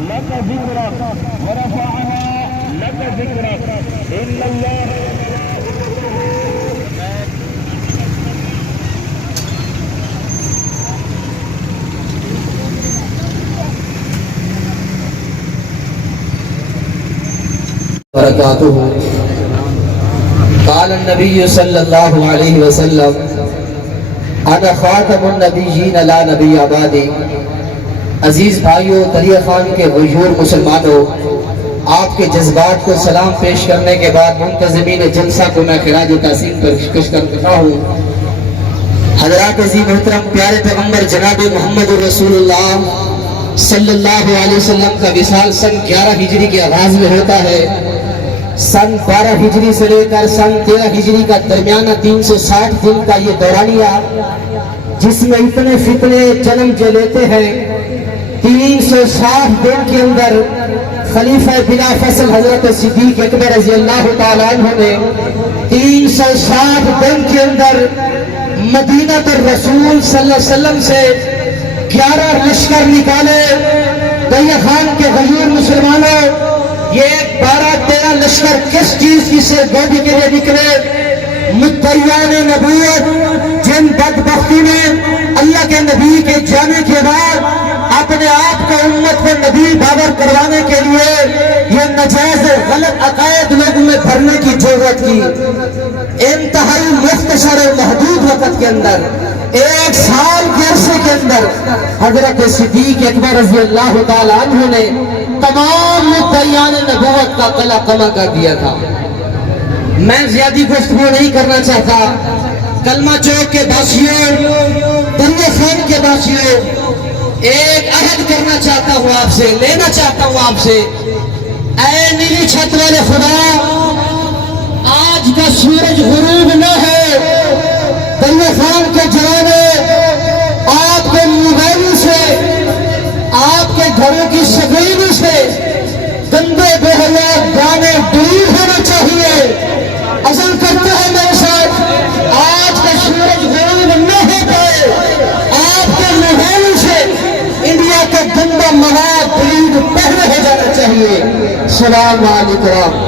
لك ذكرك ورفعنا لك ذكرك إن الله برکاتہ. قال النبی صلی اللہ علیہ وسلم انا خاتم النبیین لا نبی بعدی. عزیز بھائیو، دریا خان کے غیور مسلمانوں، آپ کے جذبات کو سلام پیش کرنے کے بعد منتظمین جلسہ کو میں خراج تحسین پیش کرتا ہوں. حضرات عزیز محترم، پیارے پیغمبر جناب محمد رسول اللہ صلی اللہ علیہ وسلم کا وصال سن 11 ہجری کے آغاز میں ہوتا ہے. سن 12 ہجری سے لے کر سن 13 ہجری کا درمیانہ 360 دن کا یہ دورانیہ، جس میں اتنے فتنے جنم لیتے ہیں. 360 دن کے اندر خلیفہ بلا فصل حضرت صدیق اکبر رضی اللہ تعالیٰ عنہ نے 360 دن کے اندر مدینہ الرسول صلی اللہ علیہ وسلم سے 11 لشکر نکالے. دریا خان کے غیور مسلمانوں، یہ 12-13 لشکر کس چیز کی سے گودی کے لیے نکلے؟ مدعیان نبوت، جن بدبختی نے اللہ کے نبی کے جانے کے بعد اپنے آپ کو امت کو نبی باور کروانے کے لیے یہ نجائز غلط عقائد لوگوں میں بھرنے کی ضرورت کی. انتہائی مختصر اور محدود وقت کے اندر، 1 سال کے عرصے کے اندر، حضرت صدیق اکبر رضی اللہ تعالیٰ عنہ نے تمام مدعیان نبوت کا قلع قمع کر دیا تھا. میں زیادہ گفتگو نہیں کرنا چاہتا. کلمہ چوک کے باسیوں، دریا خان کے باسیوں، ایک عہد کرنا چاہتا ہوں آپ سے، لینا چاہتا ہوں آپ سے. اے نیلی چھت والے خدا، آج کا سورج غروب نہ ہے. دریا خان کے جوانے آپ کے موبائلوں سے، آپ کے گھروں کی سفیدوں سے گندے بہلا گانے دور ہونا چاہیے. عزم کرتے ہیں میرے ساتھ، آج کا سورج غروب نہ ہو پائے. آپ کے موبائلوں سے انڈیا کا گندا مواد دلیل پہلے ہو جانا چاہیے. السلام علیکم.